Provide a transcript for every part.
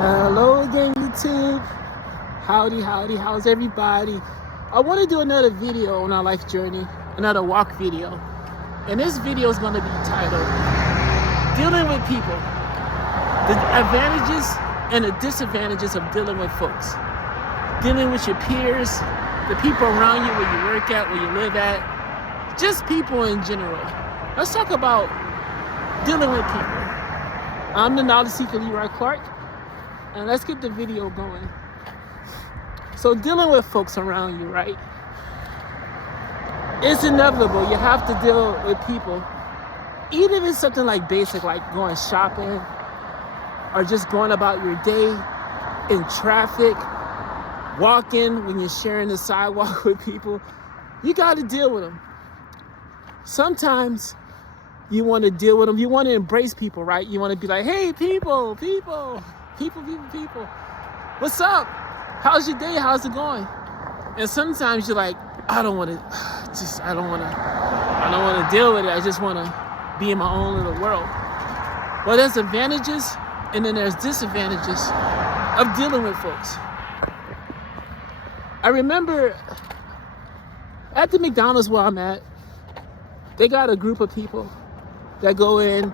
Hello again, YouTube. Howdy, how's everybody? I want to do another video on our life journey, another walk video. And this video is going to be titled, Dealing with People, the Advantages and the Disadvantages of Dealing with Folks. Dealing with your peers, the people around you, where you work at, where you live at, just people in general. Let's talk about dealing with people. I'm the knowledge seeker, Leroy Clark. And let's get the video going. So dealing with folks around you, right? It's inevitable. You have to deal with people. Even if it's something like basic, like going shopping or just going about your day in traffic, walking when you're sharing the sidewalk with people, you got to deal with them. Sometimes you want to deal with them. You want to embrace people, right? You want to be like, hey, people. What's up? How's your day? How's it going? And sometimes you're like, I don't want to deal with it. I just want to be in my own little world. Well, there's advantages and then there's disadvantages of dealing with folks. I remember at the McDonald's where I'm at, they got a group of people that go in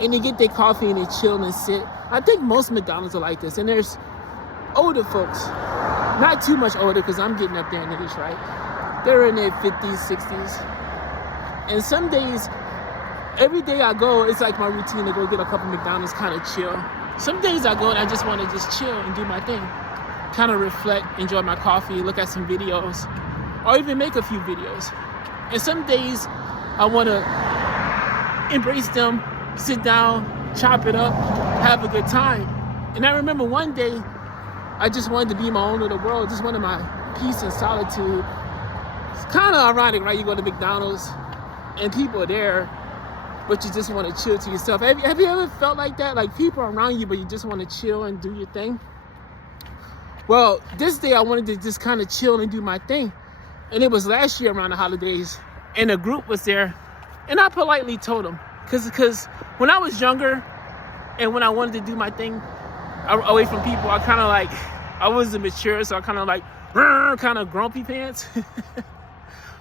and they get their coffee and they chill and sit. I think most McDonald's are like this. And there's older folks, not too much older because I'm getting up there in age, right? They're in their 50s, 60s. And some days, every day I go, it's like my routine to go get a couple McDonald's, kind of chill. Some days I go and I just want to just chill and do my thing. Kind of reflect, enjoy my coffee, look at some videos, or even make a few videos. And some days I want to embrace them, sit down, chop it up, have a good time. And I remember one day, I just wanted to be in my own little world, just wanted my peace and solitude. It's kind of ironic, right? You go to McDonald's and people are there, but you just want to chill to yourself. Have you ever felt like that? Like people are around you, but you just want to chill and do your thing? Well, this day I wanted to just kind of chill and do my thing. And it was last year around the holidays, and a group was there, and I politely told them, because when I was younger and when I wanted to do my thing away from people, I wasn't mature, so I kind of grumpy pants.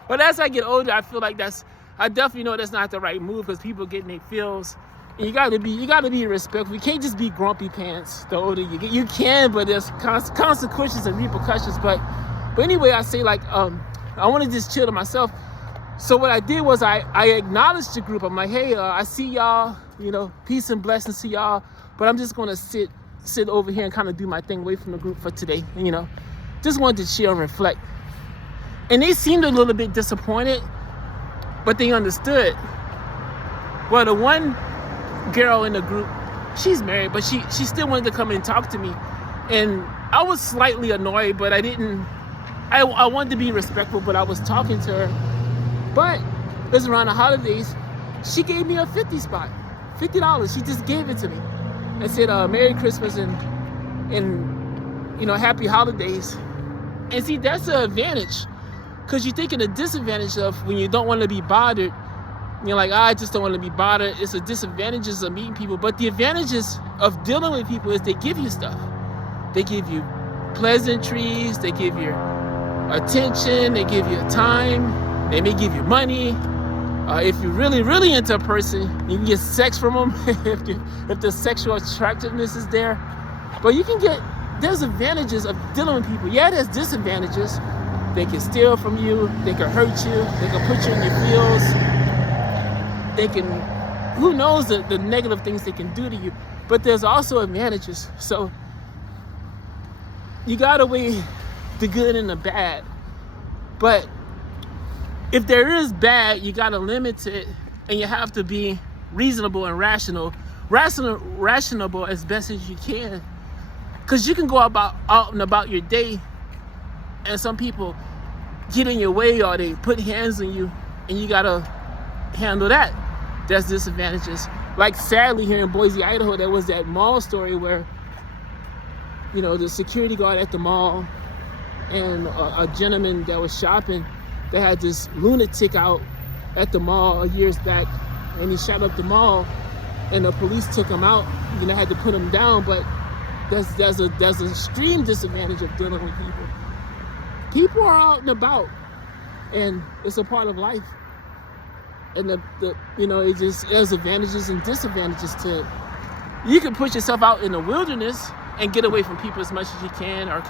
But as I get older, I feel like I definitely know that's not the right move, because people get in their feels. And you gotta be respectful. You can't just be grumpy pants the older you get. You can, but there's consequences and repercussions. But anyway, I say I want to just chill to myself. So what I did was I acknowledged the group. I'm like, hey, I see y'all, peace and blessings to y'all, but I'm just gonna sit over here and kind of do my thing away from the group for today. Just wanted to chill and reflect. And they seemed a little bit disappointed, but they understood. Well, the one girl in the group, she's married, but she still wanted to come and talk to me. And I was slightly annoyed, but I wanted to be respectful, but I was talking to her. But it was around the holidays. She gave me a 50 spot, $50. She just gave it to me and said, Merry Christmas and Happy Holidays. And see, that's an advantage, because you're thinking the disadvantage of when you don't want to be bothered. You're like, I just don't want to be bothered. It's the disadvantages of meeting people. But the advantages of dealing with people is they give you stuff. They give you pleasantries. They give you attention. They give you time. They may give you money. If you're really, really into a person, you can get sex from them if the sexual attractiveness is there. But there's advantages of dealing with people. Yeah, there's disadvantages. They can steal from you. They can hurt you. They can put you in your feels. They can, who knows the negative things they can do to you. But there's also advantages. So you gotta weigh the good and the bad. But if there is bad, you gotta limit it, and you have to be reasonable and rational as best as you can. Because you can go out and about your day, and some people get in your way or they put hands on you, and you gotta handle that. There's disadvantages. Like sadly here in Boise, Idaho, there was that mall story where, the security guard at the mall and a gentleman that was shopping, they had this lunatic out at the mall years back, and he shot up the mall, and the police took him out. Then they had to put him down, but there's an extreme disadvantage of dealing with people. People are out and about, and it's a part of life. And there's advantages and disadvantages to it. You can put yourself out in the wilderness and get away from people as much as you can, or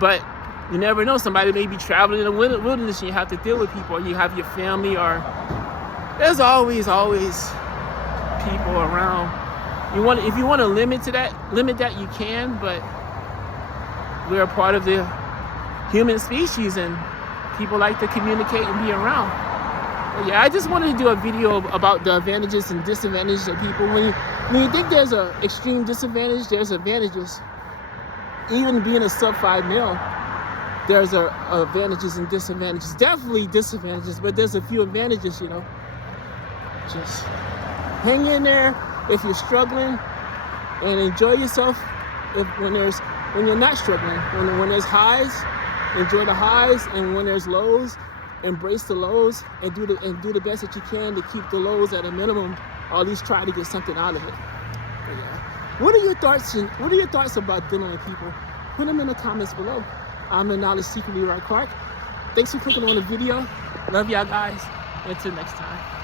but you never know. Somebody may be traveling in the wilderness and you have to deal with people, or you have your family, or there's always people around. If you want to limit that, you can, but we're a part of the human species, and people like to communicate and be around. But yeah, I just wanted to do a video about the advantages and disadvantages of people. When you think there's an extreme disadvantage, there's advantages. Even being a sub-5 male, there's advantages and disadvantages. Definitely disadvantages, but there's a few advantages, Just hang in there if you're struggling, and enjoy yourself when you're not struggling. When there's highs, enjoy the highs, and when there's lows, embrace the lows and do the best that you can to keep the lows at a minimum, or at least try to get something out of it. But yeah. What are your thoughts about dealing with people? Put them in the comments below. I'm the Knowledge Seeker, Leroy Clark. Thanks for clicking on the video. Love y'all guys. Until next time.